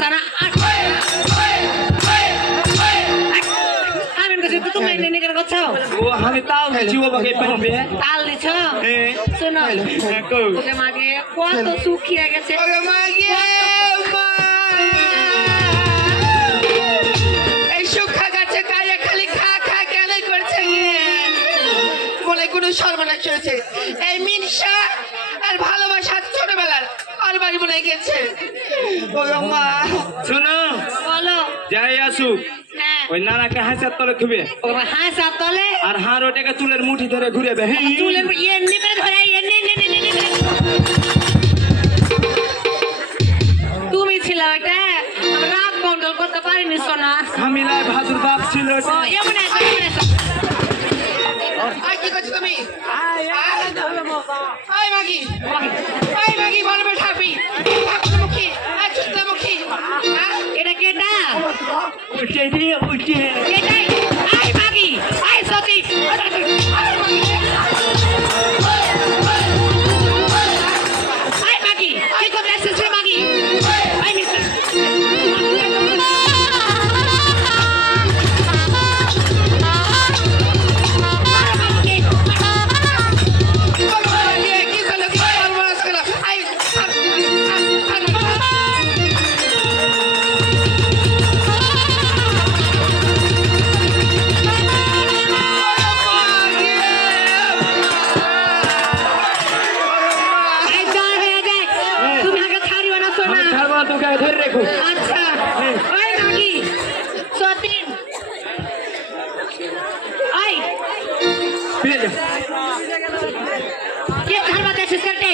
sana. Amin kasi itu tuh main ini kan kocok. Wah, kami tahu jiwa pakai pembe. Tali cho. Suno. Aku. Oke magi. Kuanto suki ya kan. Oke magi. এই সুখা গাছে কায়া খালি খা খা কেন করছে বলে কোনো সর্বনাশ হয়েছে এই মিনসা আর ভালোবাসা ছোটবেলার আর বাড়ি বলে গেছে ও মা শোনো বলো যাই আসুক ওই নানাকে হাসার তলে খুবে হাসার তলে আর হার ওটাকে চুলের মুঠি ধরে ঘুরে বে চুলের এমনি করে ধরে এমনি তুমি ছিল ওটা রাত কন্ট্রোল করতে পারিনি সোনা আমি লাই ভাদুর বাপ ছিল ও এমন আছে আই কি করছ তুমি আই মাগি বলবে ঠাপি মুখী আই চুস্তে মুখী এটা কেটা উঠে দিয়ে উঠে এটাই আই মাগি আই সতী আই মাগি কি করতেছিস রে মাগি আই মিস্টার আচ্ছা ওই মাগি সতীন আই ফিরে যা কে ধরবা দেশিস করতে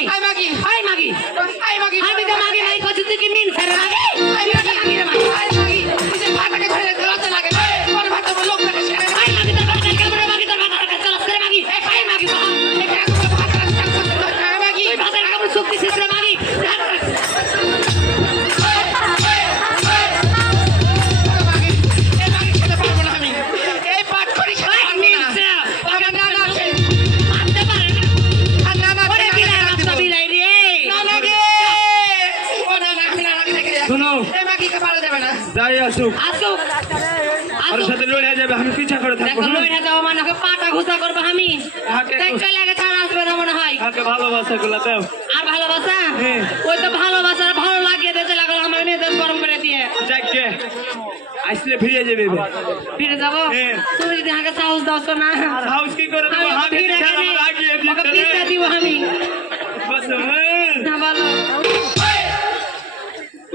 আই মাগি আমি তো মাগি নাই কত তুই কি মিন ছাড়া লাগে আই মাগি তুই ভাটাকে ধরে লজ্জা লাগে কোন ভাটা লোক দেখে ছেড়ে আই মাগি তোর ভাটা কেমন মাগি তোর ভাটা চলস করে মাগি আই মাগি মাগি তুই ভাটা কেমন শক্তি শেষ রে মাগি যাই আসুক আসুক আর সাথে লড়ে যাবে আমি পিছা করে থাকবো দেখো লইরা যাও মানে পাটা ঘুষা করবে আমি তাই চলে গেছে আর আসবে না মনে হয় আমাকে ভালোবাসা গুলা দাও আর ভালোবাসা ওই তো ভালোবাসার ভালো লাগিয়ে দিতে লাগলো আমার মেয়েদের গরম করে দিয়ে যাকে আসলে ফিরে যাবে ফিরে যাবো তুমি যদি আমাকে সাহস দাও তো না হাউস কি করে দেবো আমি লাগিয়ে দিতে দিব আমি বস না বলো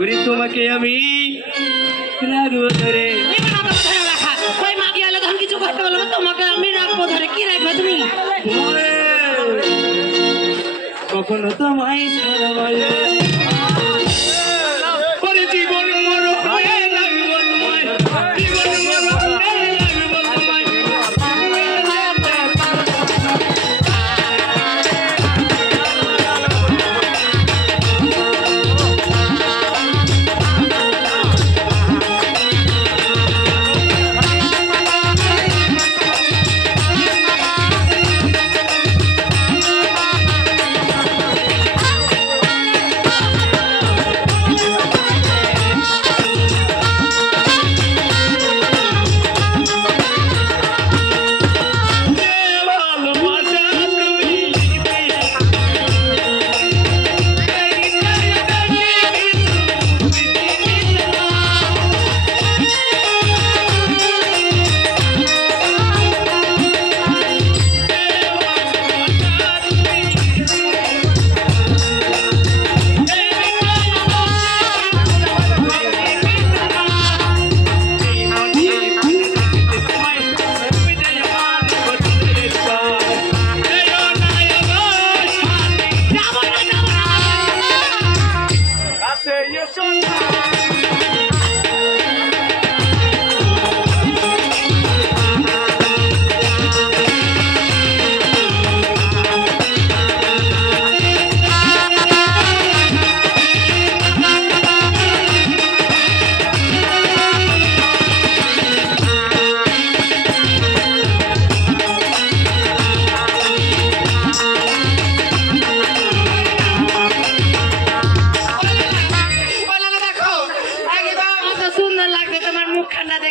ওরে তোমাকে আমি রাখবো ধরে ওই মাগি হলে তখন কিছু করতে বলবো তোমাকে আমি রাখবো ধরে কি রাখবে তুমি কখনো তোমায় ছাড়া জীবন মরণে লাগবো তোমায় জীবন মরণে লাগবো তোমায়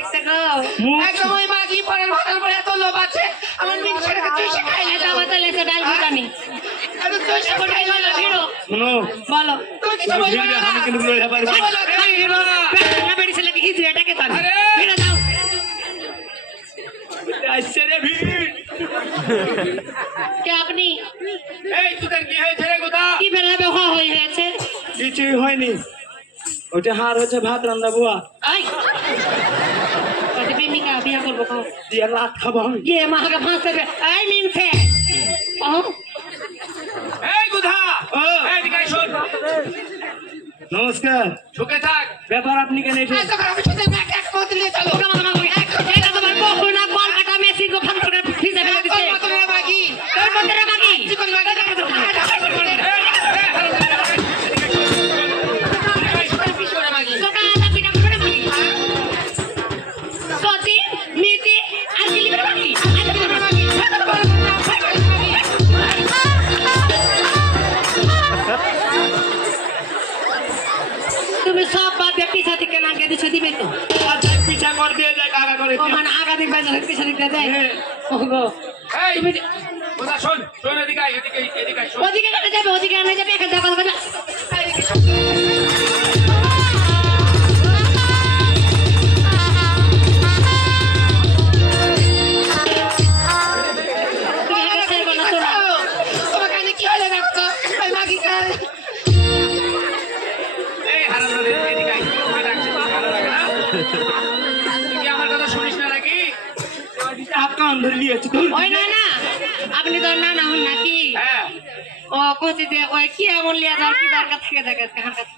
দেখতে গো একদম ওই মাগি পরের ভাতার পরে এত লোভ আছে আমার মিনসাটাকে চুষে খাইলে এটা বদলে সে ডাল ফুটানি এত চুষে খাইলে না ভিড়ো শুনো বলো তুই কিছু বলবি না আমি কিন্তু বলে পারবো না বেড়ি ছেলে কি হিজু এটাকে তার ভিড়ো দাও আসছে রে ভিড় কে আপনি এই তোদের কি হয়েছে রে গোদা কি বেলা ব্যবহার হয়েছে কিছুই হয়নি ওটা হার হচ্ছে ভাত রান্না বুয়া আই কত প্রেমিকা বিয়া করবো কও দিয়ে লাত খাবো আমি গিয়ে মাকে ফাঁস দেবে এই মিনছে ও এই গোদা এই দিকে শোন নমস্কার সুখে থাক ব্যাপার আপনি কেন এসে এত করে আমি তোদের ব্যাগ এক মত নিয়ে চলো এটা তোমার বহু না কল কাটা মেশিন গো ফাঁস করে ফিজে ফেলে দিছে তোর মাগি তোর মধ্যে মাগি চিকন মাগি পিছনে মাগি তোকা না পিটা করে মাগি সতি মিতি আর কি লিবে মাগি তুমি সব বাদ দিয়ে পিছা থেকে নাকে দিছো দিবে তো আচ্ছা পিছা কর দিয়ে যায় কাকা করে ও মানে আগা দিক বাজার পিছা দিক দেয় ও গো এই গোদা শোন শোন এদিকে আয়, এদিকে আয়, শোন ওদিকে কেটে যাবে ওদিকে আনে যাবে এখানে দেখা কথা তুমি এটা ছেড়ে বলো তো না তোমার কানে কি হলো দেখো তো ওই মাগি খায় এই হারাম রে এদিকে আয়, তোকে ডাকছি, তোর ভালো লাগে না? তুই কি আমার কথা শুনিস না নাকি হাত কান ধরে নিয়েছি ওই না না আপনি তো না না হন নাকি হ্যাঁ ও কোচি দিয়ে ওই কি এমন লিয়া যার কি দরকার থেকে দেখে কার কাছে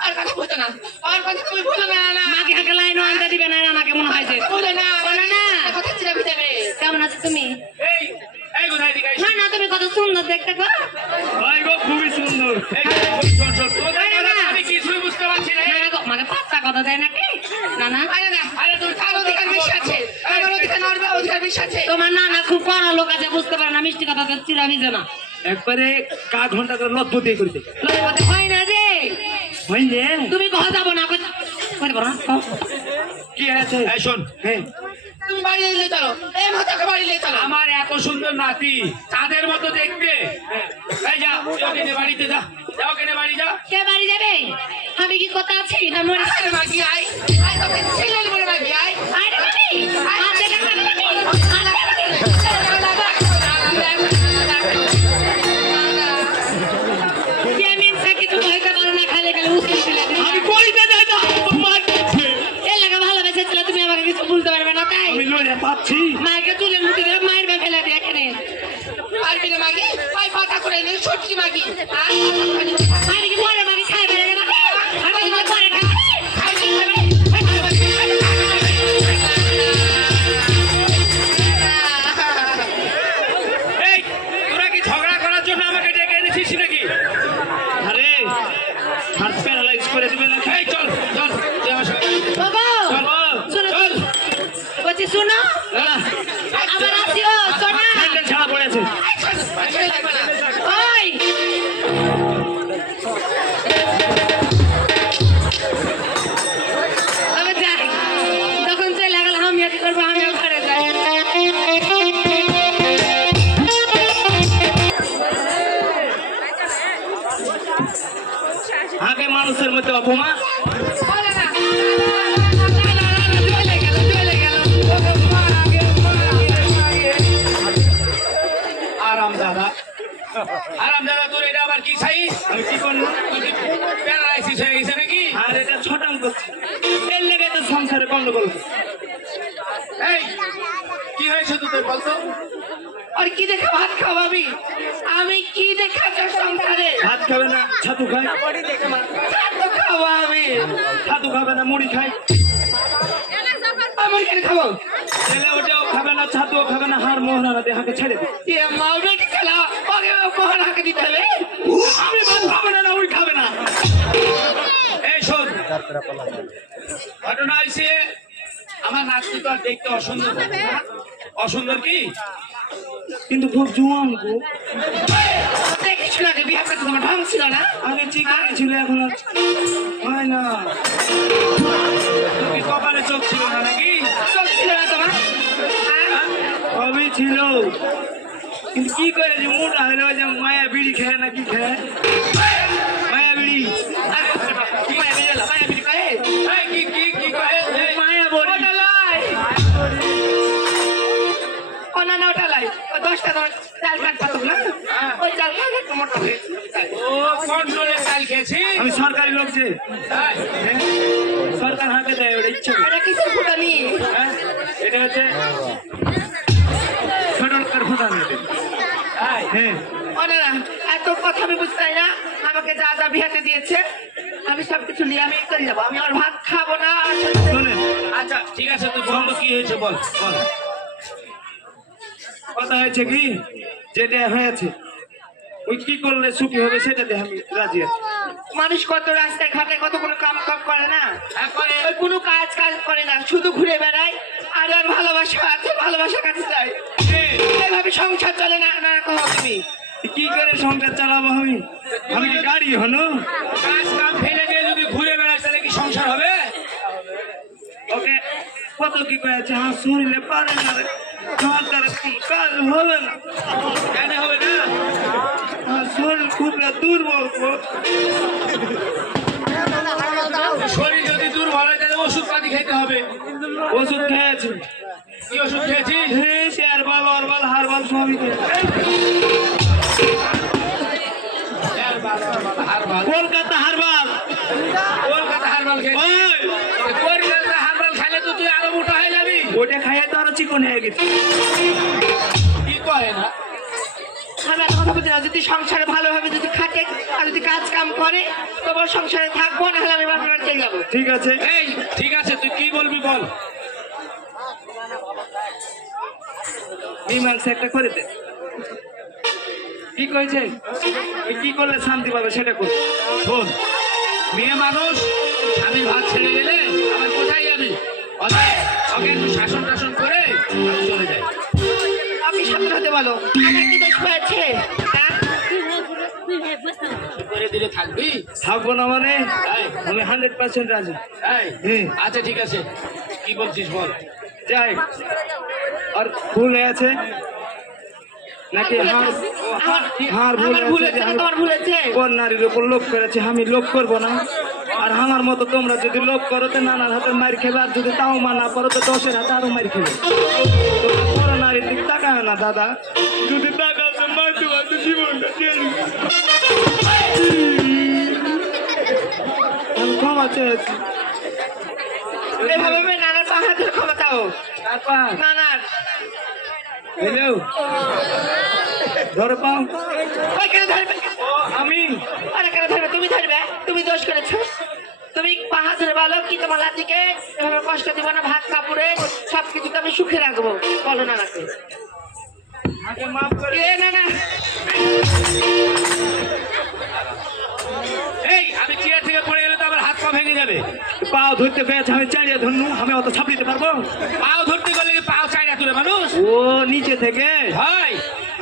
আর কথা বলতো না আর কথা তুমি বলো না না মাকে হাকে লাইন আনতে দিবে না আমাকে মনে হয় যে বলো না বলো না কথা চিরা ভিতরে কেমন আছো তুমি এই এই কোথায় এদিকে আয়, না না তুমি কত সুন্দর দেখতে গো ভাই গো খুবই সুন্দর এই শোন শোন তোদের কথা আমি কিছুই বুঝতে পারছি না না না গো মানে পাঁচটা কথা দেয় নাকি না না আরে না আরে তোর তার অধিকার বেশি আছে আমার অধিকার নড়বে অধিকার বেশি আছে তোমার না না খুব কড়া লোক আছে বুঝতে পারে না মিষ্টি কথা চিরা ভিজে না একবারে কা ঘন্টা করে লটপতি করেছে লোকের কথা হয় না যে হয় যে তুমি কথা যাবো না কথা বলো না কি আছে এই শোন হ্যাঁ তুমি বাড়ি নিয়ে চলো এই মাথাকে বাড়ি নিয়ে চলো আমার এত সুন্দর নাতি তাদের মতো দেখতে এই যা ওখানে বাড়িতে যা যাও কেনে বাড়ি যা কে বাড়ি যাবে আমি কি কথা আছি আমি আরে মাগি আয় আয় তোকে ছেলে বলে মাগি আয় আরে বাড়ি আর দেখা কে মিনসা কিছু হইতে পারে না খালি খালি উস্কি দিলে আমি কইতে দেই না মার দিচ্ছে এ লাগা ভালোবেসেছিল তুমি আমাকে কিছু বলতে পারবে না তাই আমি লড়ে পাচ্ছি মাকে তুলে মুখে ধরে মায়ের বা ফেলে দিয়ে এখানে আর বিলে মাগি আয় পাতা করে নিয়ে সত্যি মাগি আর কি পরে মাকে ছাই বেড়ে দেবে আমি তো পরে এই তোরা কি ঝগড়া করার জন্য আমাকে ডেকে এনেছিস নাকি আরে হাত প্যারালাইজ করে দিবে না এই চল চল তুই আমার সাথে বাবা চল শোনো চল বলছি শোনো দাঁড়া আবার আসিও সোনা স্যান্ডেল ছাড়া পড়েছে ওই আমি যাই তখন চলে গেল আমি কি করবো আমিও ঘরে যাই আগে মানুষের মধ্যে অপমান আরাম দাদা তোর এটা আবার কি চাই আমি কি করলাম প্যারালাইসিস হয়ে গেছে নাকি আর এটা ছোটাম করছি এর লেগে তো সংসারে গন্ডগোল হচ্ছে। এই কি হয়েছে তোদের বলতো আর কি দেখে ভাত খাওয়াবি আমি কি দেখা সংসারে ভাত খাবে না ছাতু খায় খাওয়াবি ছাতু খাবে না মুড়ি খায় আমি কেন খাবো ছেলে ওটাও খাবে না ছাতুও খাবে না হাড় মোহরা দেহাকে ছেড়ে দে এ মাউরে কি খেলা ওকে কোহর হাকে দিতে হবে আমি ভাত খাবে না ওই খাবে না এই শোন ঘটনা হয়েছে আমার নাচতে তো আর দেখতে অসুন্দর অসুন্দর কি কিন্তু খুব জোয়ান গো দেখিস না যে বিয়ে করতে তোমার ঢং ছিল না আগে চিকেন ছিল এখন আর হয় না তুই কপালে চোখ ছিল না নাকি? চোখ ছিল না তোমার? হ্যাঁ? সবই ছিল, কিন্তু কি করে যে মোটা হলো যে মায়া বিড়ি খেয়ে না কি খেয়ে? মায়া বিড়ি কি মায়া বেরিয়ে এলো? মায়া বেরিয়ে কয়ে? এই, কি কহে? এই, মায়া বলি। ওটা লাই। ও না না, ওটা লাই। ও 10টা তোমার চাল কাট পাতক না? ওই চাল কাট একটু মোটা হয়েছে। ও কন্ট্রোলে চাল খেয়েছি। আমি সরকারি লোক যে, হ্যাঁ, সরকার হাতে দেয় ওটা ইচ্ছে করে। এটা কিসের ফুটানি? হ্যাঁ, এটা হচ্ছে সরকার ফুটানো এটা। হ্যাঁ, ও না না, এত কথা আমি বুঝতে পারি না। আমাকে যা যা বিহাতে দিয়েছে আমি সবকিছু নিয়ে আমি চলে যাবো। আমি আর ভাত খাবো না। আর সাথে শোনেন, আচ্ছা ঠিক আছে, তুই বল কি হয়েছে, বল বল। কথা হয়েছে কি, যেটা হয়েছে ওই কি করলে সুখী হবে সেটাতে আমি রাজি আছি। মানুষ কত রাস্তায় ঘাটে কত কোনো কাম কাম করে না, হ্যাঁ, করে। ওই কোনো কাজ করে না, শুধু ঘুরে বেড়ায়। আর আর ভালোবাসা আছে, ভালোবাসা কাছে যায়। এইভাবে সংসার চলে না। না কহ তুমি কি করে সংসার চালাবো আমি? আমি কি গাড়ি হলো? কাজ কাম ফেলে দিয়ে যদি ঘুরে বেড়াই তাহলে কি সংসার হবে? ওকে কত কি কয়েছে, আমার শরীরে পারে না রে, আমার দ্বারা কোনো কাজ হবে না। কেন হবে না? আমার শরীর খুব দুর্বল। শরীর যদি দুর্বল হয় তাহলে ওষুধ পাতি খেতে হবে। ওষুধ খেয়েছি। কি ওষুধ খেয়েছিস? শেয়ারবাল, অরবাল, হারবাল সবই খেয়েছি। কলকাতা হারবাল, কলকাতা হারবাল খেয়েছি। কলকাতা হারবাল খাইলে তো তুই আরো মোটা হয়ে যাবি। ওটা খাইয়ে তো আরো চিকন হয়ে গেছি। কি করে না? আমি এত কথা বলছি না। যদি সংসারে ভালোভাবে যদি খাটে আর যদি কাজ কাম করে তোমার সংসারে থাকবো, না হলে আমি বাপের বাড়ি চলে যাবো। ঠিক আছে, এই ঠিক আছে, তুই কি বলবি বল। মীমাংসা একটা করে দে। কি কইছে? ওই কি করলে শান্তি পাবে সেটা কর। শোন, মেয়ে মানুষ স্বামীর ভাত ছেড়ে গেলে আবার কোথায় যাবি? ওকে একটু শাসন টাসন করে আমি চলে যাই। আপনি সামনে হতে বলো, আমার কি দোষ হয়েছে? হ্যাঁ? করে দিলে থাকবি? থাকবো না মানে? আমি 100% রাজি। আচ্ছা ঠিক আছে, কি বলছিস বল। যাই, আর ভুল হয়েছে নাকি? হার ভুল আমার ভুল হয়েছে না তোমার ভুল হয়েছে? কোন নারীর উপর লোভ করেছে, আমি লোভ করবো না। আর আমার মতো তোমরা যদি লোভ করো তো নানার হাতে মার খেবে, আর যদি তাও মানা করো তো 10-এর হাতে আরো মার খেবে। তোমরা বড় নারীর দিকে তাকায় না দাদা, যদি তাকাও তো মারতে মারতে জীবনটা শেষ। আমি ক্ষমা চেয়েছি। এভাবে আমি নানার পা হাত ধরে ক্ষমা চাও। তারপর নানার হ্যালো, ধরে পাও। ওইখানে ধরবে। ও আমি আরে কেন ধরবে? তুমি ধরবে, তুমি দোষ করেছো। তুমি পা হাত ধরে বলো কি তোমার নাতিকে এভাবে কষ্ট দিব না, ভাত কাপড়ে সবকিছু আমি সুখে রাখবো। বলো নানাকে। আগে মাফ করে। এ না না, এই আমি চেয়ার থেকে পড়ে গেলে তো আমার হাত পা ভেঙে যাবে। পাও ধরতে পেরেছে, আমি চালিয়ে ধরনু, আমি অত ছাপ দিতে পারবো? পাও ধরতে গেলে কি পাও চাইনা তুলে মানুষ? ও নিচে থেকে ভাই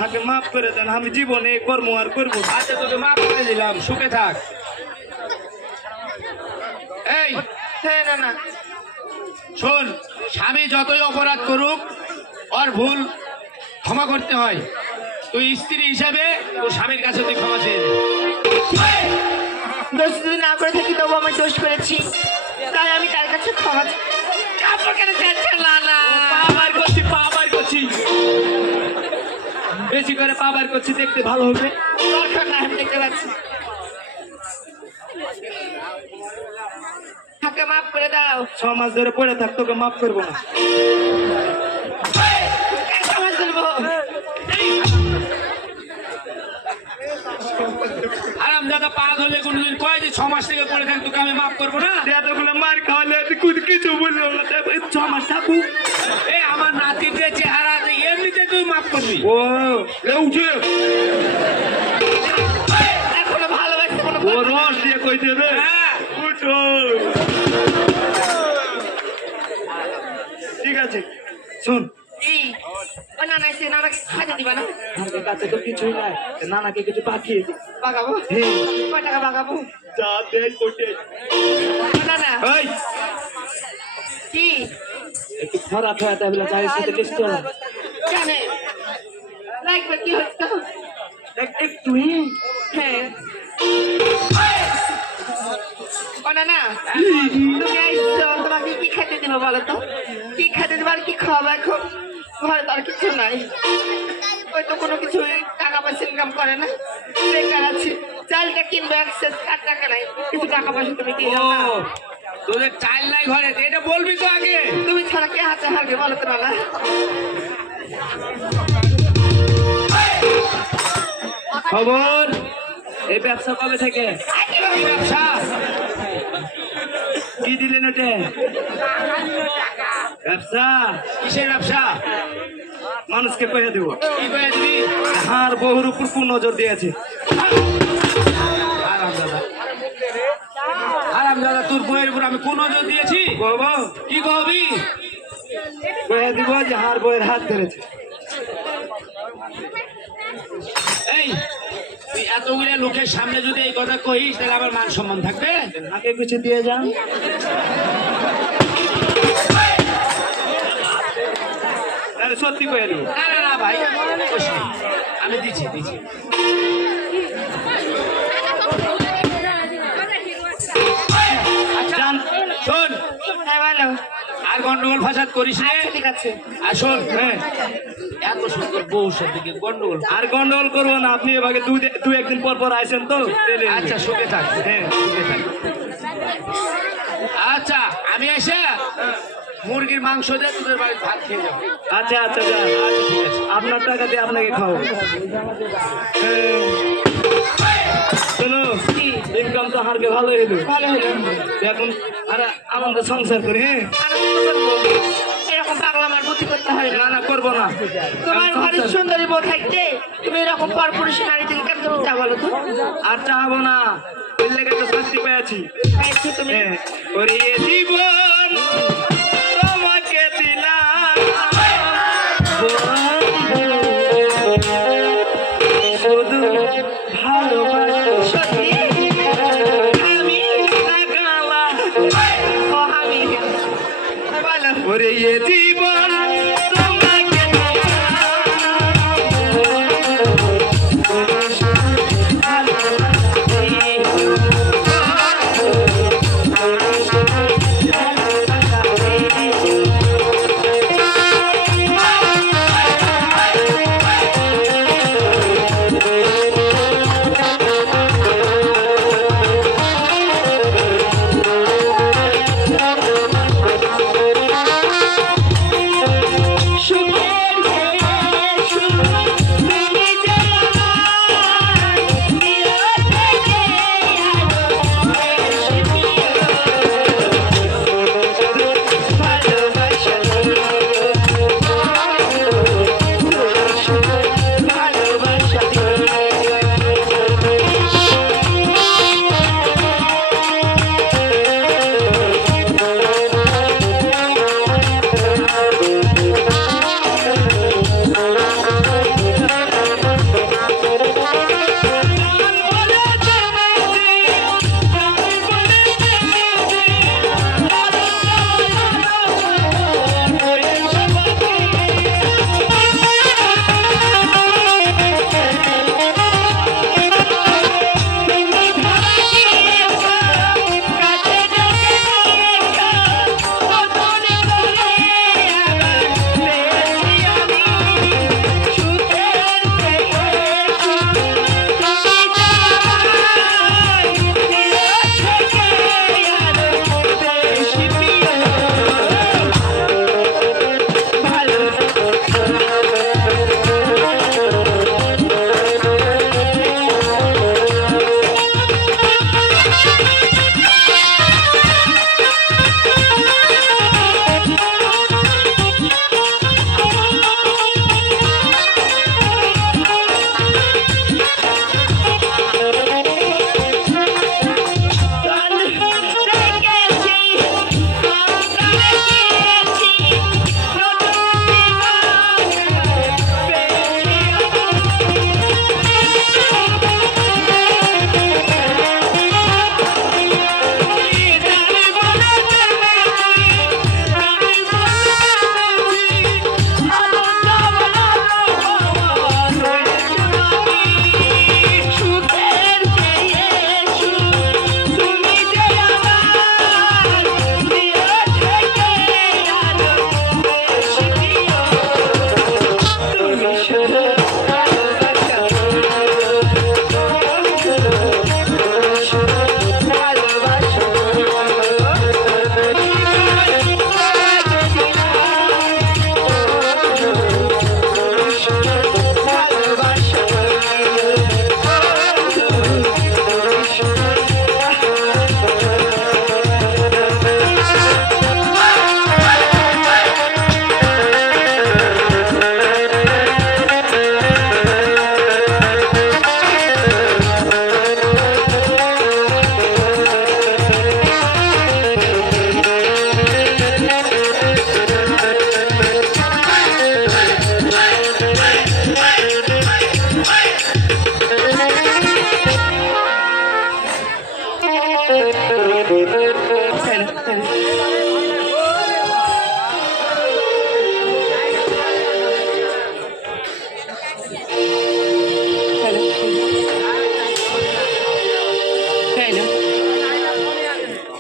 আগে মাফ করে দেন, আমি জীবনে কর্ম আর করবো। আচ্ছা তোকে মাফ করে দিলাম, সুখে থাক। এই হ্যাঁ না না, শোন, স্বামী যতই অপরাধ করুক ওর ভুল ক্ষমা করতে হয়। তুই স্ত্রী হিসাবে তোর স্বামীর কাছে তুই ক্ষমা চেয়ে দে। দোষ যদি না করে থাকি তবু আমি দোষ করেছি, তাই আমি তার কাছে ক্ষমা চাই। কাপড় কেন চাচ্ছে না না? পাবার করছি, পাবার করছি, বেশি করে পাবার করছি, দেখতে ভালো হবে। দরকার না, আমি দেখতে পাচ্ছি। তাকে মাফ করে দাও। 6 মাস ধরে পড়ে থাক, তোকে মাফ করবো না। সমাজ করবো। আরাম দাদা পা ধরলে কোনদিন কয় যে 6 মাস থেকে পড়ে থাক, তোকে আমি মাফ করবো না? এতগুলো মার খাওয়ালে কিছু বললাম না, 6 মাস থাকুক। এই আমার নাতির যে চেহারা আছে এমনিতে তুই মাফ করবি? ও উঠে এখনো ভালোবাসতে কোনো ও রস দিয়ে কই দেবে। উঠো, ঠিক আছে। শোন, কি? ও নানা এসে নানাকে খাইতে দিবা না? আমাদের কাছে তো কিছুই নাই, নানাকে কিছু পাঠিয়ে দিই। বাগাবো? কয় টাকা বাগাবো? যা দেয় কোটে। না না, এই কি? ধরা খাওয়াতে হবে চায়ের সাথে কিস্ত জানে লাগবে কি হচ্ছে একটু হ্যাঁ ওনা না তুমি আইসো তোমাকে কি খেতে দেবো বলো তো কি খেতে দেবো আর কি খাওয়াবো এখন ঘরে তো আর কিছু নাই ওই তো কোনো কিছু টাকা পয়সা ইনকাম করে না বেকার আছে চালটা কিনবে অ্যাক্সেস আর টাকা নাই কিছু টাকা পয়সা তুমি দিয়ে দাও না তোদের চাল নাই ঘরে এটা বলবি তো আগে তুমি ছাড়া কে হাতে হারবে বলো তো না খবর এই ব্যবসা কবে থেকে কি ব্যবসা কি দিলেন ওটে ব্যবসা কিসের ব্যবসা মানুষকে কয়ে দেবো কি কয়ে দিবি হার বহুর উপর কোন নজর দিয়েছে আরাম দাদা তোর বইয়ের উপর আমি কোন নজর দিয়েছি কহবো কি কহবি কয়ে দিব যে হার বইয়ের হাত ধরেছে এই তুই এতগুলো লোকের সামনে যদি এই কথা কহিস তাহলে আমার মান সম্মান থাকবে আগে কিছু দিয়ে যান সত্যি কয়ে দেবো না না না ভাই আমি দিচ্ছি শোন হ্যাঁ বলো আর গন্ডগোল ফাসাদ করিস না ঠিক আছে আর শোন এত সুন্দর বউ দিকে গন্ডগোল আর গন্ডগোল করবো না আপনি এভাবে দু একদিন পর পর আসেন তো আচ্ছা সুখে থাক হ্যাঁ সুখে থাক আচ্ছা আমি এসে মুরগির মাংস দিয়ে তোদের বাড়ির ভাত খেয়ে যাবো আচ্ছা আচ্ছা যা আচ্ছা ঠিক আছে আপনার টাকা দিয়ে আপনাকে খাওয়াবো শোনো ইনকাম তো হারকে ভালো হলো এখন আর আমাদের সংসার করি হ্যাঁ এরকম পাগলা আমার বুদ্ধি করতে হয় না না করবো না তোমার ঘরে সুন্দরী বউ থাকতে তুমি এরকম পরপুরুষ নারী থেকে কেন তুমি চা বলো তো আর চাহবো না এর লেগে তো শান্তি পেয়েছি পেয়েছো তুমি ওরে এ জীবন তোমাকে দিলাম শুধু ভালোবাসা সত্যি আমি লাগালা ও আমি বলো ওরে এ জীবন তোমাকে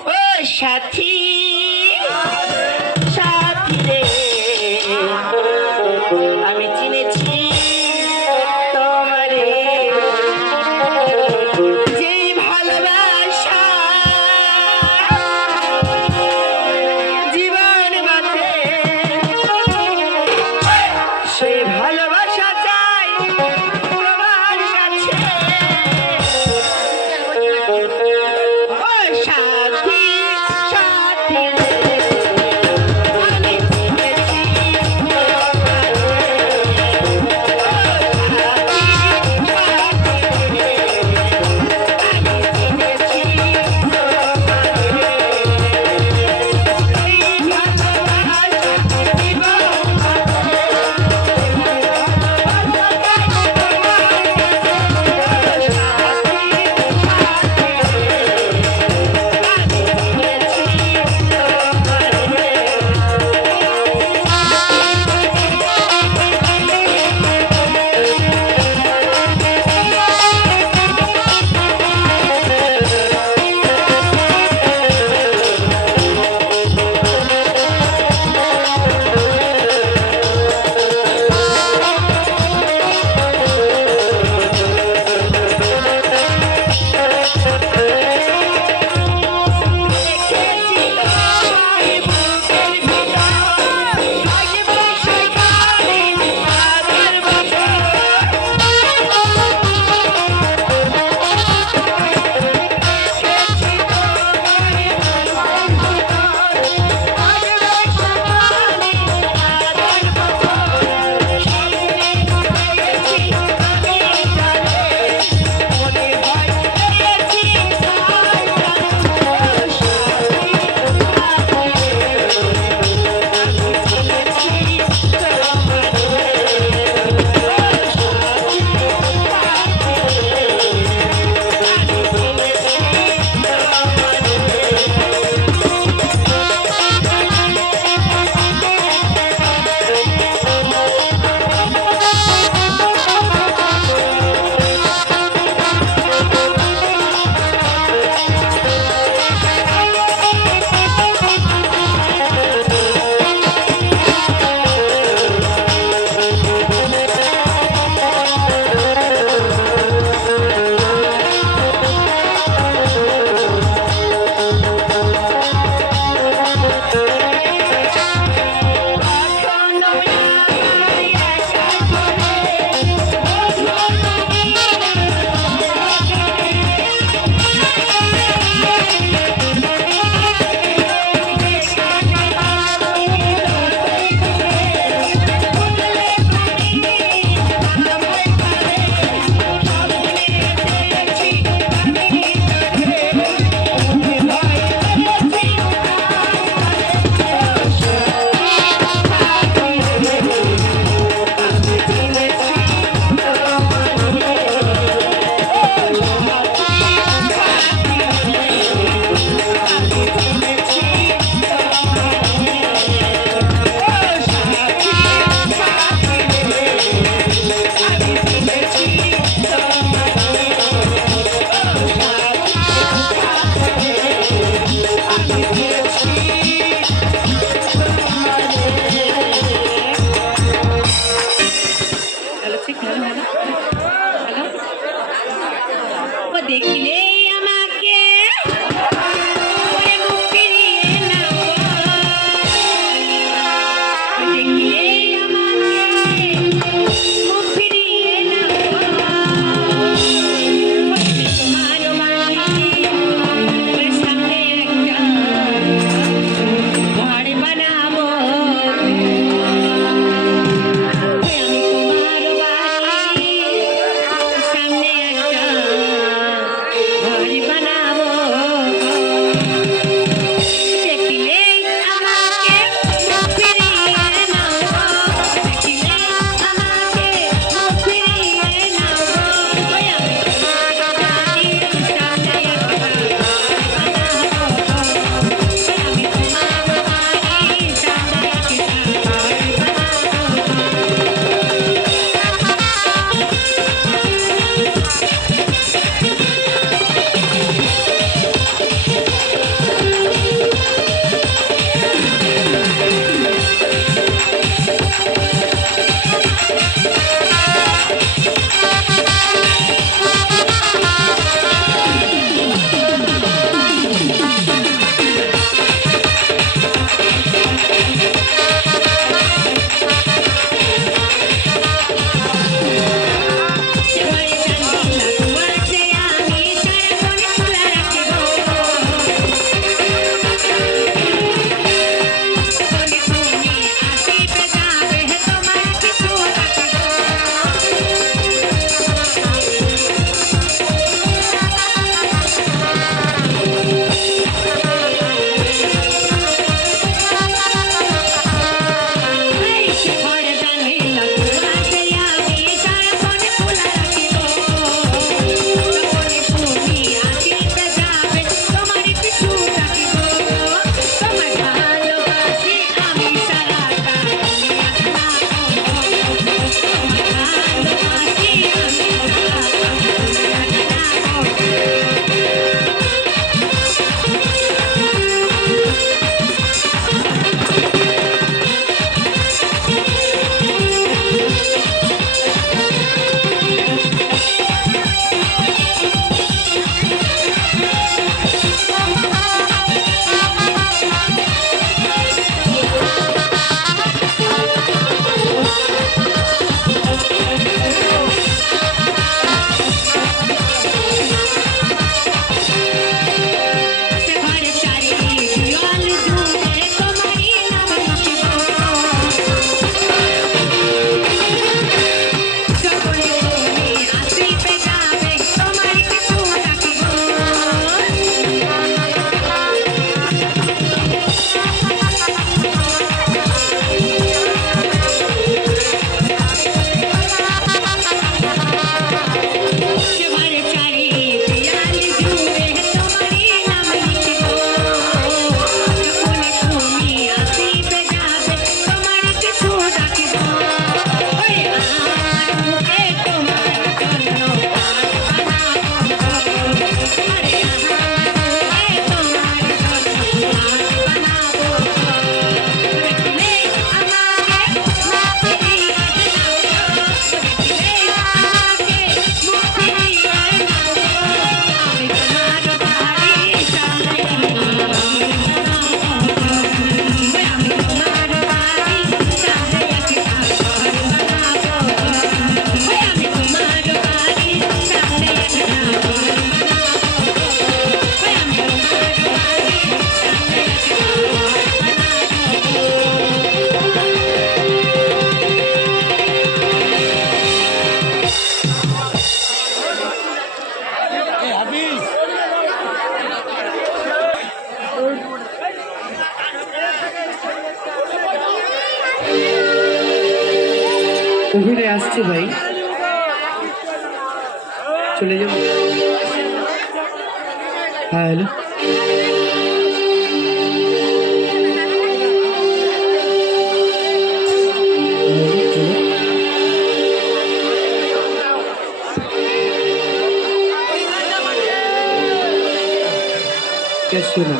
ও সাথী সাথী রে আমি চিনেছি তোমারে যেই ভালোবাসা জীবন বাঁচে সেই ভালোবাসা চাই তোমার কাছে ও সাথী সাথী রে আমি চিনেছি ওখানে আসছে ভাই, চলে যাবো। হ্যাঁ হ্যালো, कैसे ना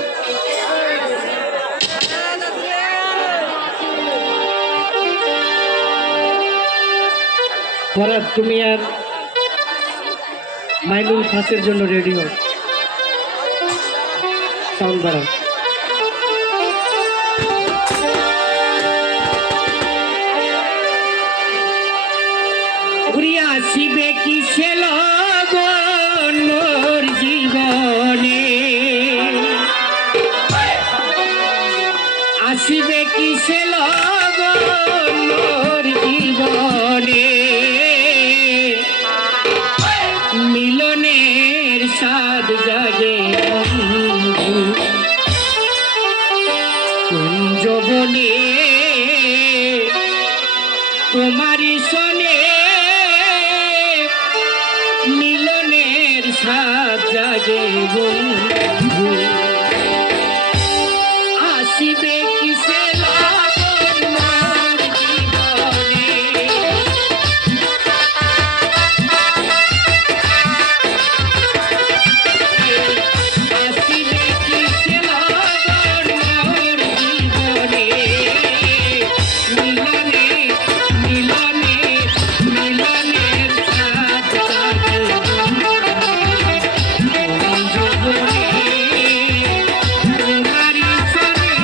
পরা তুমি আর মাইনুল ফাঁসের জন্য রেডি হও, সাউন্ড বাড়াও। ঘুরিয়া আসিবে কি ছিল মোর জীবনে, আসিবে কি ছিল মোর জীবনে, মিলনের স্বাদ জাগে কুঞ্জবনে, তোমারি শোনে মিলনের স্বাদ জাগে বন্ধু, আসিবে কিসে লাগন মোর জীবনে, আসিবে কিসে লাগন মোর জীবনে, মিলনে মিলনে মিলনের স্বাদ জাগে জীবনে, তোমারি শোনে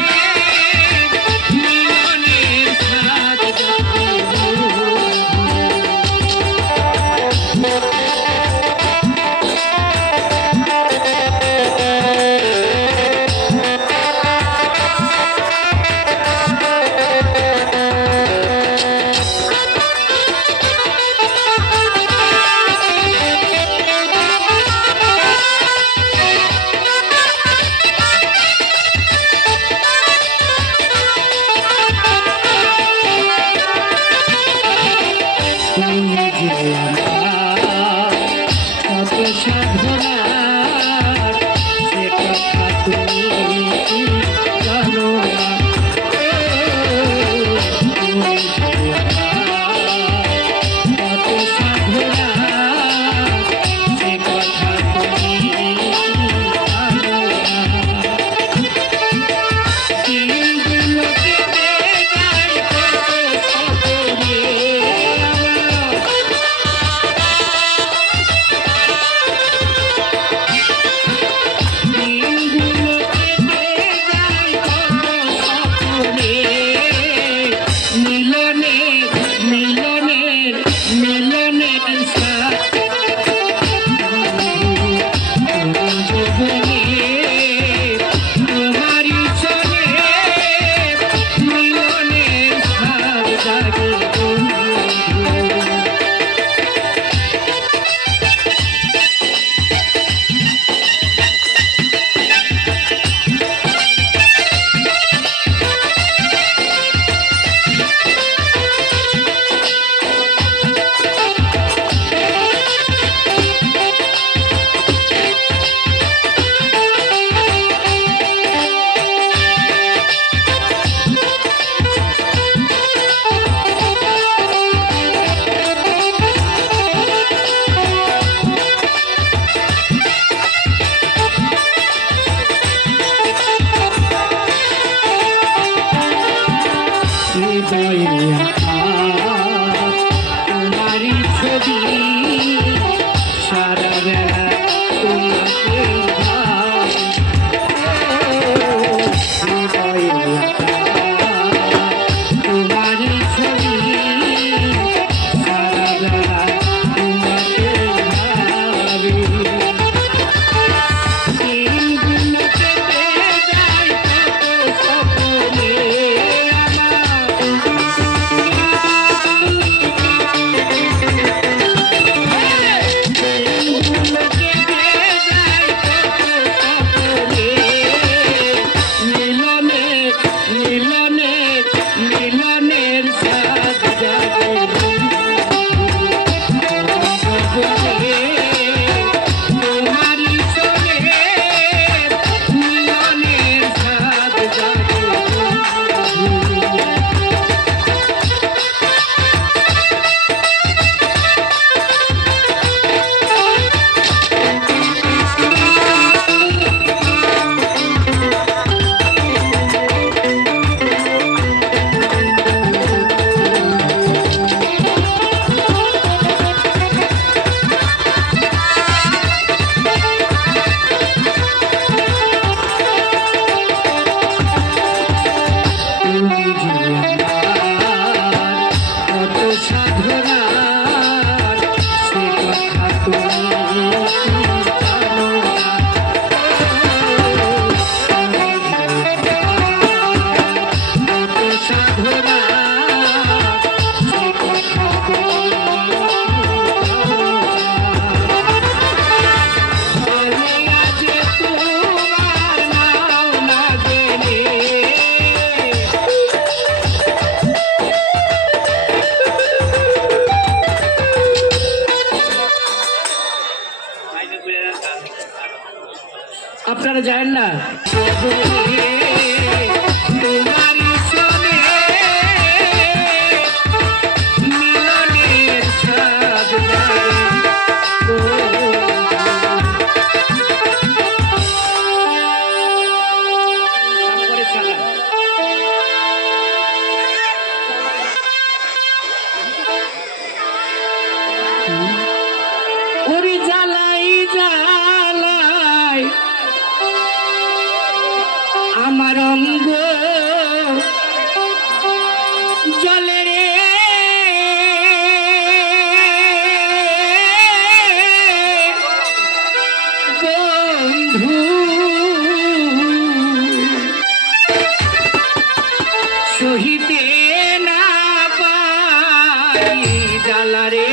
রে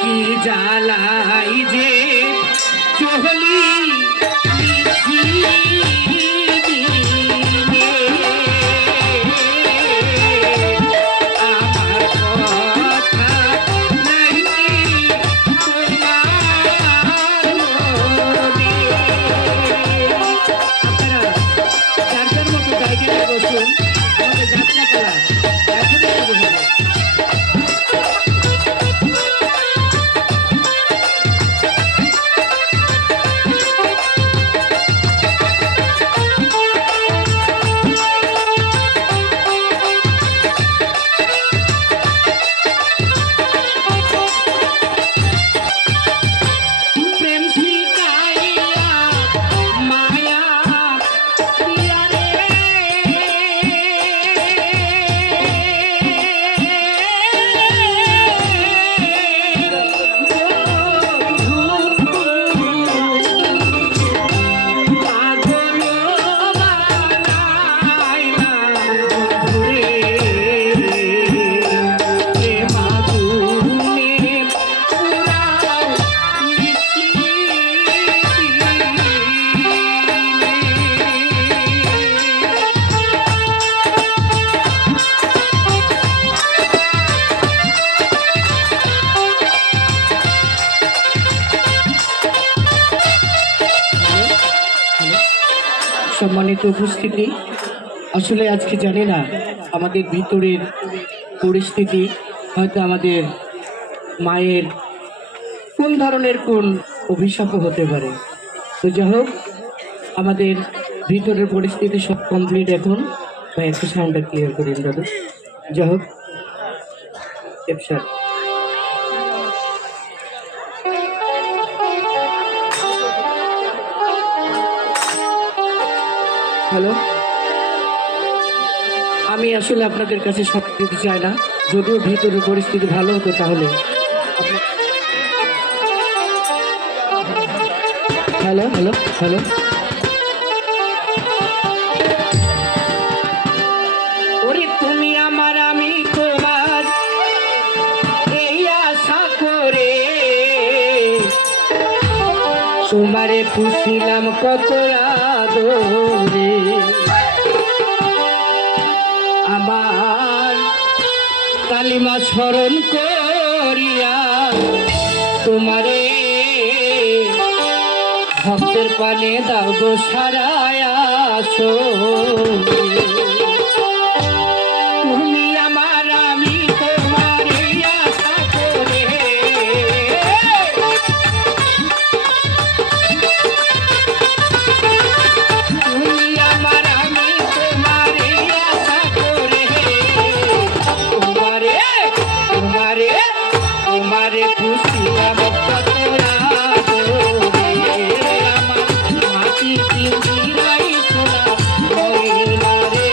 কি জ্বালাই যে চলি সম্মানিত উপস্থিতি, আসলে আজকে জানি না আমাদের ভিতরের পরিস্থিতি, হয়তো আমাদের মায়ের কোন ধরনের কোন অভিশাপ হতে পারে। তো যাই হোক, আমাদের ভিতরের পরিস্থিতি সব কমপ্লিট এখন। বা একটু সাউন্ডটা ক্লিয়ার করেন দাদু। যাই হোক, স্যার হ্যালো, আমি আসলে আপনাদের কাছে সব দিতে চাই না, যদিও ভিতরের পরিস্থিতি ভালো হতো তাহলে। হ্যালো হ্যালো হ্যালো, ওরে তুমি আমার আমি তোমার এই আশা করে তোমারে পুষিলাম কত আদরে, আমার কালিমা স্মরণ করিয়া তোমারে ভক্তের পানে দাও গো সারায় আসো, তুমি আমার আমি তোমার এই আশা করে তোমারে পুষিলাম কত আদরে, আমার মাটি পিঞ্জিরাই সোনা ময়না রে।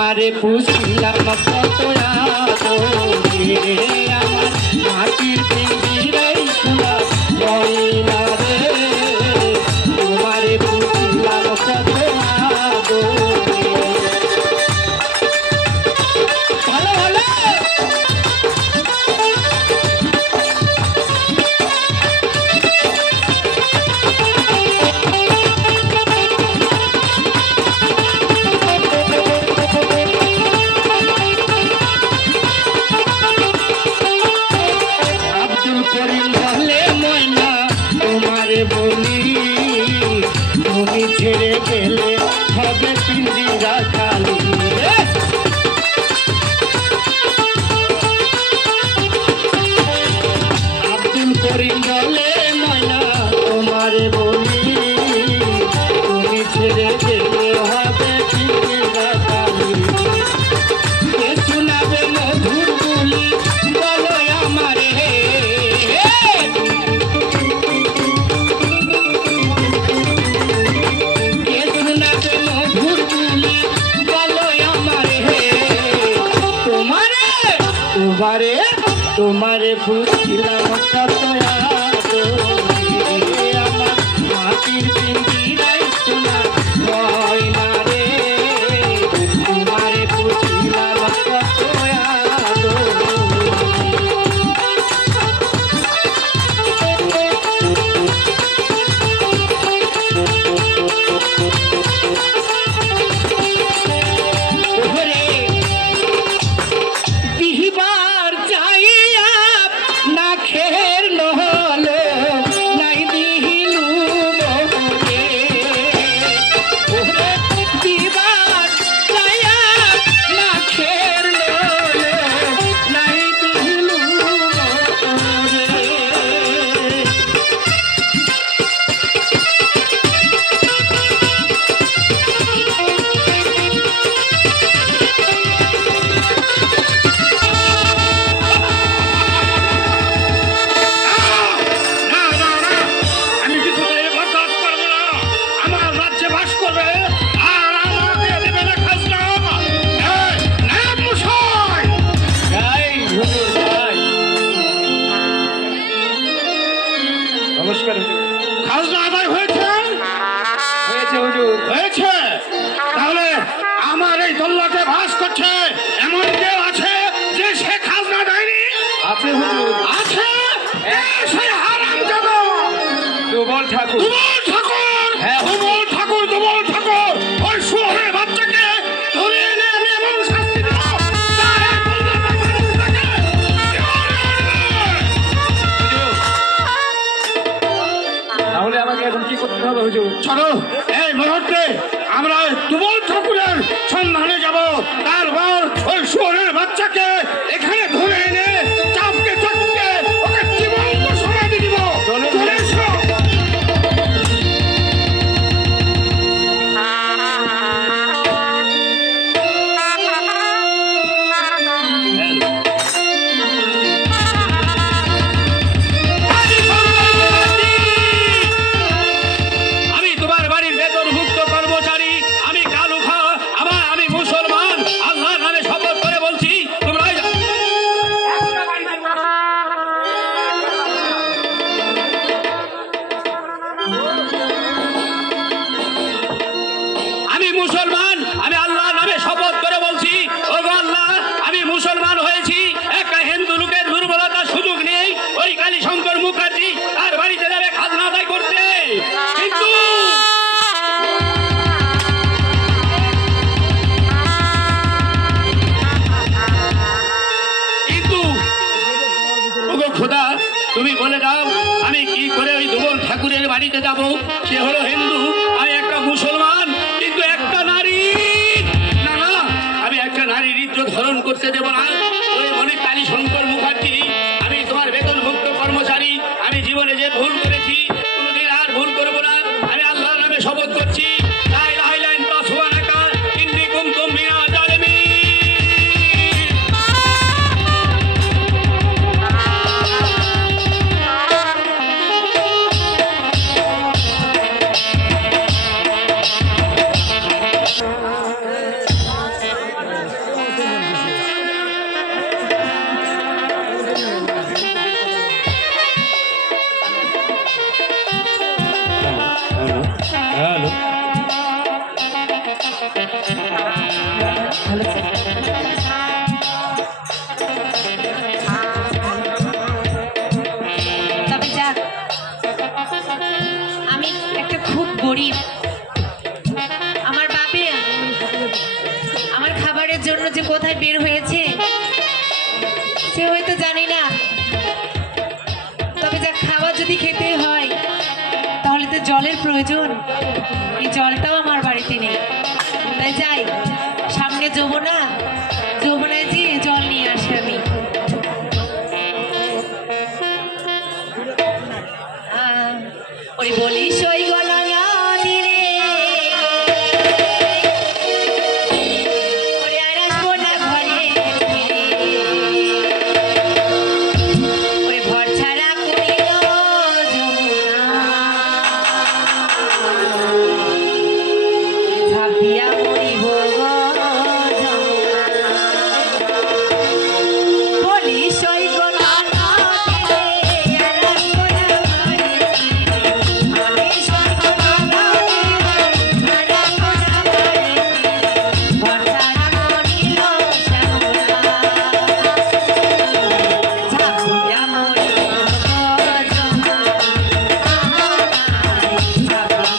তোমারে পুষিলাম কত আদরে আমার মাটির পিঞ্জিরাই শোনা ময়না রে তোমারে পুষিলাম কত আদরে ভালো ভালো ছেড়ে গেলে হবে পিঞ্জিরা খালি আব্দুল করিম বলে ময়না তোমারে বলি তুমি ছেড়ে গেলে হবে পিঞ্জিরা খালি কে শোনাবে মধুর বলি বলো আমারে তোমারে পুষিলাম কত আদরে আমার মাটির পিঞ্জিরাই শোনা ময়না রে তোমারে পুষিলাম কত আদরে খাজনা আদায় হয়েছে হুজুর হয়েছে তাহলে আমার এই দল্লাতে বাস করছে এমন কেউ আছে যে সে খাজনা দেয়নি আছে হুজুর আছে সেই হারামজাদা দুবল ঠাকুর হ্যাঁ দুবল ঠাকুর ওই শুয়োরের বাচ্চাকে ধরে এনে আমি এমন শাস্তি দেব তাহলে আমাকে এখন কি করতে হবে হুজুর চলো এই মুহূর্তে আমরা দুবল ঠাকুরের সন্ধানে যাব তারপর ওই শুয়োরের বাচ্চাকে এখানে ধরে এনে চাপকে চাপকে ওকে জীবন্ত সমাধি দিব চলে এসো খোদা তুমি বলে দাও আমি কি করে ওই দুবল ঠাকুরের বাড়িতে যাব সে হলো হিন্দু আমি একটা মুসলমান কিন্তু একটা নারী না না আমি একটা নারীর ইজ্জত হরণ করতে দেব না ওই মনে কালী শঙ্কর মুখার্জি আমি তোমার বেতনভুক্ত কর্মচারী আমি জীবনে যে ভুল করেছি কোনোদিন আর ভুল করবো না আমি আল্লাহর নামে শপথ করছি কিসের জন্য যে কোথায় বের হয়েছে সে হয়তো জানি না, তবে যা খাবার যদি খেতে হয় তাহলে তো জলের প্রয়োজন। এই জলটাও আমার বাড়িতে নেই, তাই যাই সামনে যমুনায় যেয়ে জল নিয়ে আসি আমি। ওই বলি সই গলা দিলে ওরে আর আসবো না ঘরে, ওরে ঘর ছাড়া করিল ঝাঁপ দিয়া মরিব গো যমুনা। বলি সই গলা দিলে আর আসবো না ঘরে, বলি সই গলা দিলে আর আসবো না ঘরে, ঘর ছাড়া করিল শ্যামলা ঝাঁপ দিয়া মরিব গো যমুনা। ঝাঁপ দিয়া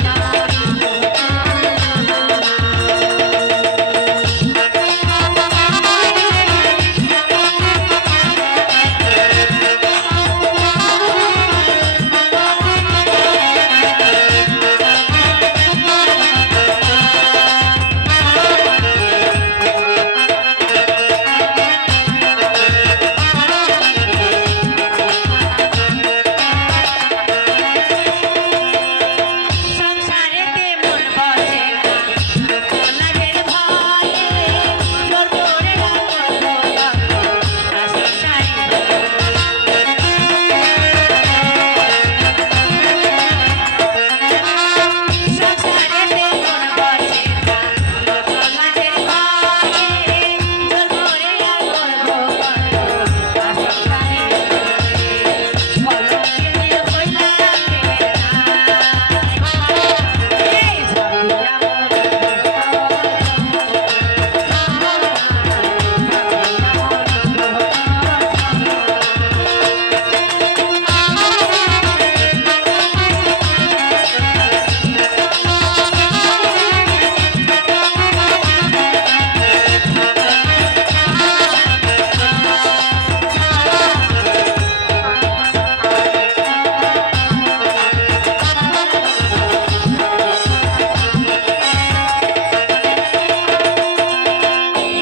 সংসারেতে মন বসে না ওনাদের ভয়ে, জোর করে রাখো না সংসারে। সংসারেতে মন বসে না ওনাদের ভয়ে, জোর করে রাখো না সংসারে। কলঙ্কিনী হইলা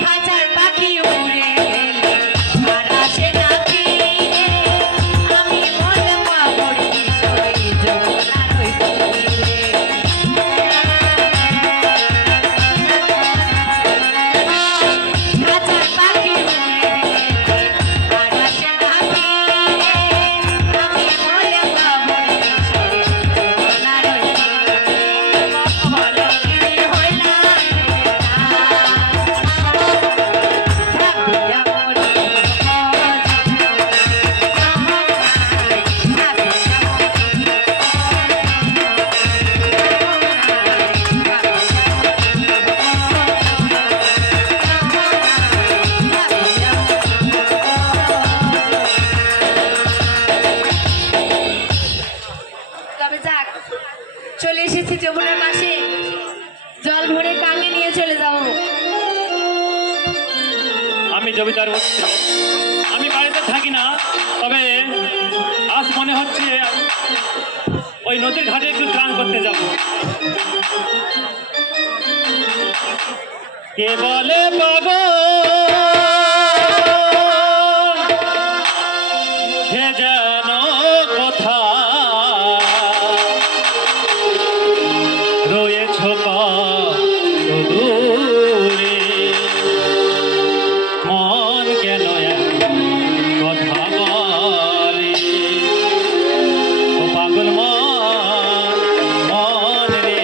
হাজার পাখি উড়ে গেলে আর আসে না ফিরে, আমি বলে পাবড় কিশোরী যমুনার ওই তীরে। হাজার পাখি উড়ে গেলে আর আসে না ফিরে, আমি বলে পাবড় কিশোরী যমুনার ওই তীরে। কলঙ্কিনী হইলা তবে যাক, চলে এসেছি যমুনার পাশে, জল ভরে কানে নিয়ে চলে যাবো। আমি জমিদার হচ্ছি, আমি বাড়িতে থাকি না, তবে আজ মনে হচ্ছে ওই নদীর ঘাটে একটু স্নান করতে যাব। কে বলে পাগল সে যেন কোথা রয়েছ দূরে, মন কেন কথা বলে ও পাগল মন রে,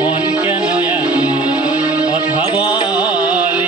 মন কেন কথা বলে।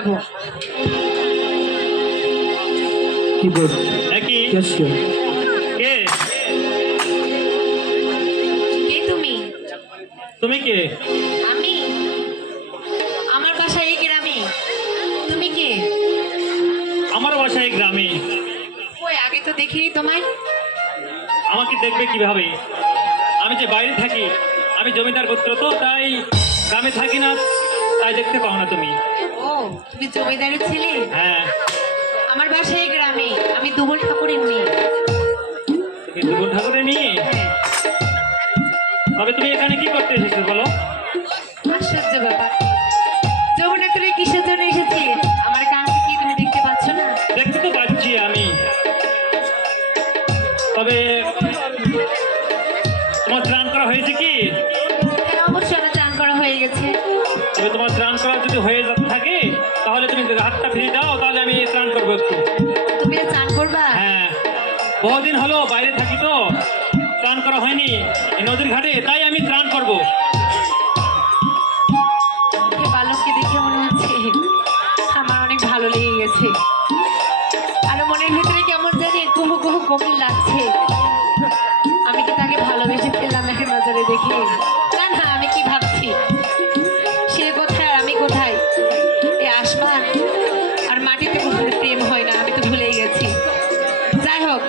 যাব। কি বল একই ক্যাশিও কে? কে তুমি? তুমি কে? আমি, আমার বাসা এই গ্রামে। তুমি কে? আমার বাসা এই গ্রামে। ওই আগে তো দেখিনি তোমায়। আমাকে দেখবে কিভাবে? আমি যে বাইরে থাকি, আমি জমিদার গোত্র, তো তাই গ্রামে থাকি না, তাই দেখতে পাও না তুমি। ও, তুমি জমিদারের ছেলে? হ্যাঁ, আমার বাসা এই গ্রামে। আমি দুবল ঠাকুরের মেয়ে। তুমি দুবল ঠাকুরের মেয়ে? হ্যাঁ। তবে তুমি এখানে কি করতে এসেছো বলো? আশ্চর্য ব্যাপার, যমুনা তুমি কিসের জন্য এসেছি? আমার কাছে কি তুমি দেখতে পাচ্ছ না? দেখতে তো পাচ্ছি আমি, তবে তোমার স্নান করা হয়েছে কি? হ্যাঁ, অবশ্যই আমার চান করা হয়ে গেছে। তবে তোমার স্নান করা যদি হয়ে থাকে তাহলে তুমি হাতটা ফিরে দাও, তাহলে আমি স্নান করবো একটু। তুমি চান করবা? হ্যাঁ, বহুদিন হলো বাইরে থাকি তো স্নান করা হয়নি এই নদীর ঘাটে, তাই আমি স্নান করবো। এই বালককে দেখে মনে হচ্ছে আমার অনেক ভালো লেগে গেছে, আর মনের ভিতরে কেমন জানি কুহু কুহু কোকিল লাগছে। আমি কি তাকে ভালোবেসে ফেললাম একের নজরে দেখে? না না, আমি কি ভাবছি, সে কোথায় আর আমি কোথায়? এই আসমান আর মাটিতে কখনো প্রেম হয় না, আমি তো ভুলেই গেছি। যাই হোক,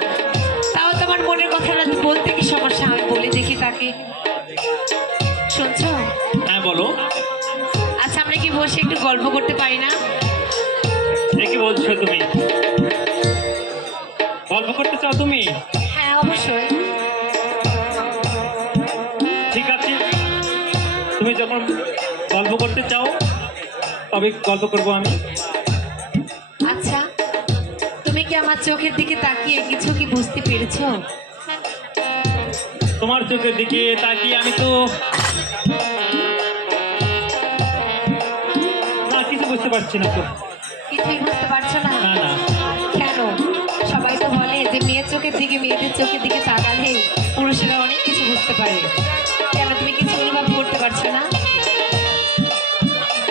তাও তোমার মনের কথাটা বলতে কি সমস্যা? আমি বলে দেখি তাকে। শুনছো? হ্যাঁ বলো। আচ্ছা, আমরা কি বসে একটু গল্প করতে পারি না? কি বলছো তুমি? গল্প করতে চাও তুমি? হ্যাঁ, অবশ্যই। ঠিক আছে, তুমি যখন গল্প করতে চাও তবে গল্প করবো আমি। আচ্ছা, তুমি কি আমার চোখের দিকে তাকিয়ে কিছু কি বুঝতে পেরেছো? তোমার চোখের দিকে তাকিয়ে আমি তো না, কিছু বুঝতে পারছি না তো। কিছুই বুঝতে পারছো না? না না, কেন? সবাই তো বলে যে মেয়ের চোখের দিকে, মেয়েদের চোখের দিকে তাকালে পুরুষেরা অনেক কিছু বুঝতে পারে। কেন তুমি কিছু অনুভব করতে পারছো না?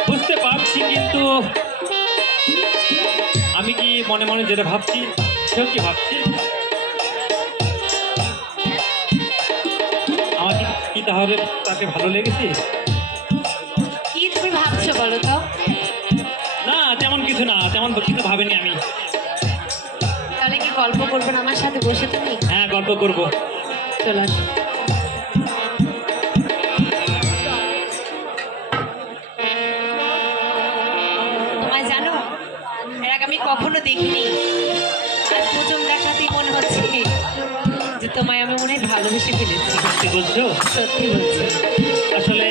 বুঝতে পারছি, কিন্তু আমি কি মনে মনে যেটা ভাবছি সেও কি ভাবছি? আমাকে কি তাহলে তাকে ভালো লেগেছে? কি তুমি ভাবছো বলো তো? না, তেমন কিছু না, তেমন কিছু ভাবিনি আমি। তাহলে কি গল্প করবে না আমার সাথে বসে তুমি? হ্যাঁ, গল্প করবো। চলে আসো। তোমায় জানো, এর আগে আমি কখনো দেখিনি, আর প্রথম দেখাতেই মনে হচ্ছে যে তোমায় আমি মনে হয় ভালোবেসে ফেলেছি। কি বলছো? সত্যি বলছি। আসলে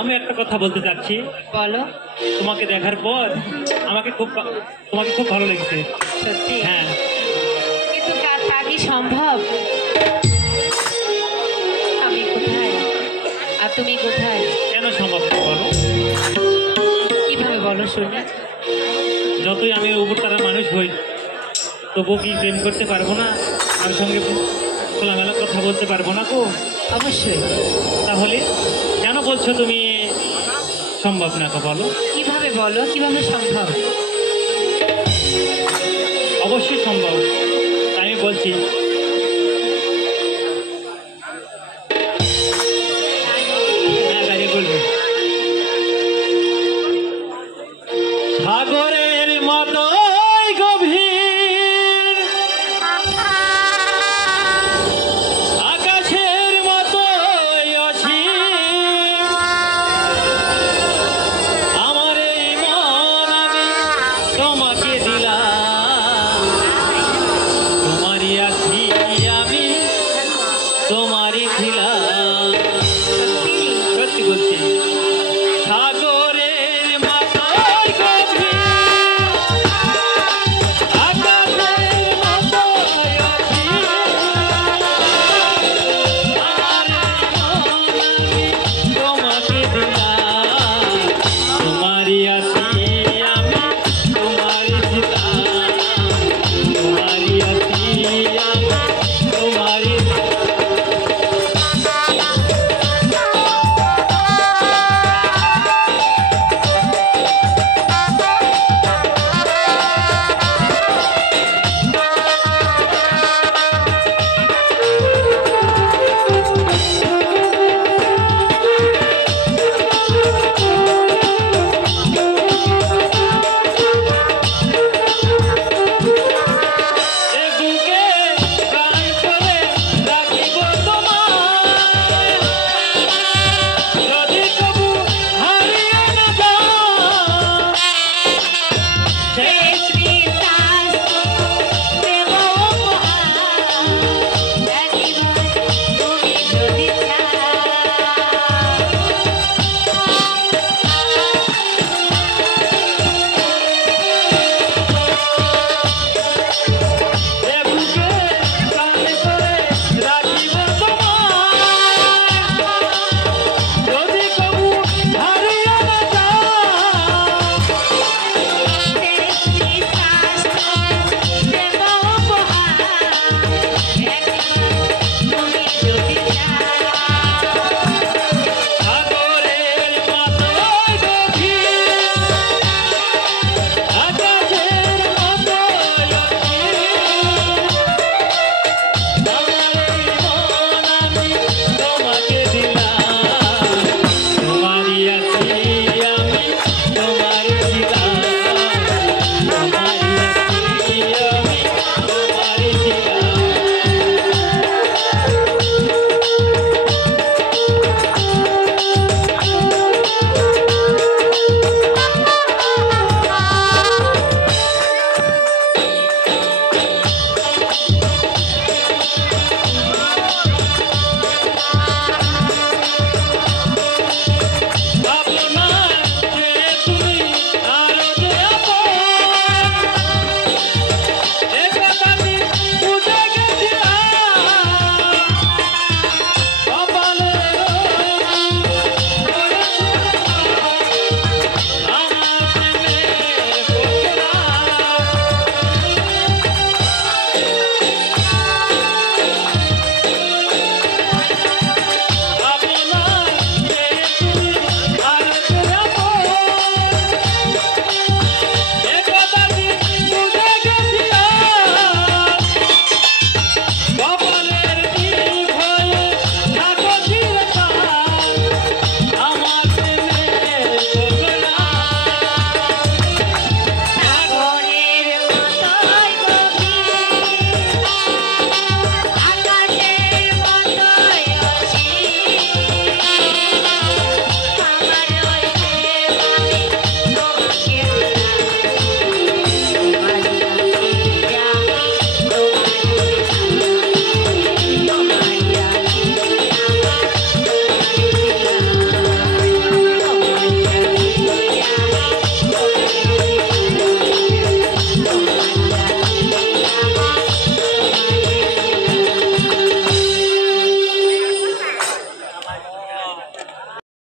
আমি একটা কথা বলতে চাচ্ছি। বলো। তোমাকে দেখার পর তোমাকে খুব ভালো লেগেছে। সত্যি? হ্যাঁ। কিন্তু তা কি সম্ভব? আমি কোথায় আর তুমি কোথায়? কেন সম্ভব না বলো? কিভাবে বলো শুনি? যতই আমি উপরতারা মানুষ হই, তবুও কি প্রেম করতে পারবো না? আমার সঙ্গে খোলামেলা কথা বলতে পারবো না গো? অবশ্যই। তাহলে কেন বলছো তুমি সম্ভব না গো? বলো কিভাবে, বলো কিভাবে সম্ভব? অবশ্যই সম্ভব, তাই আমি বলছি। হ্যাঁ, দাঁড়িয়ে বলবে। সাগরের মতো গভীর, আকাশের মতো অসীম, আমার এই মন আমি তোমাকে দিলাম, তোমারই আছি আমি, তোমারই ছিল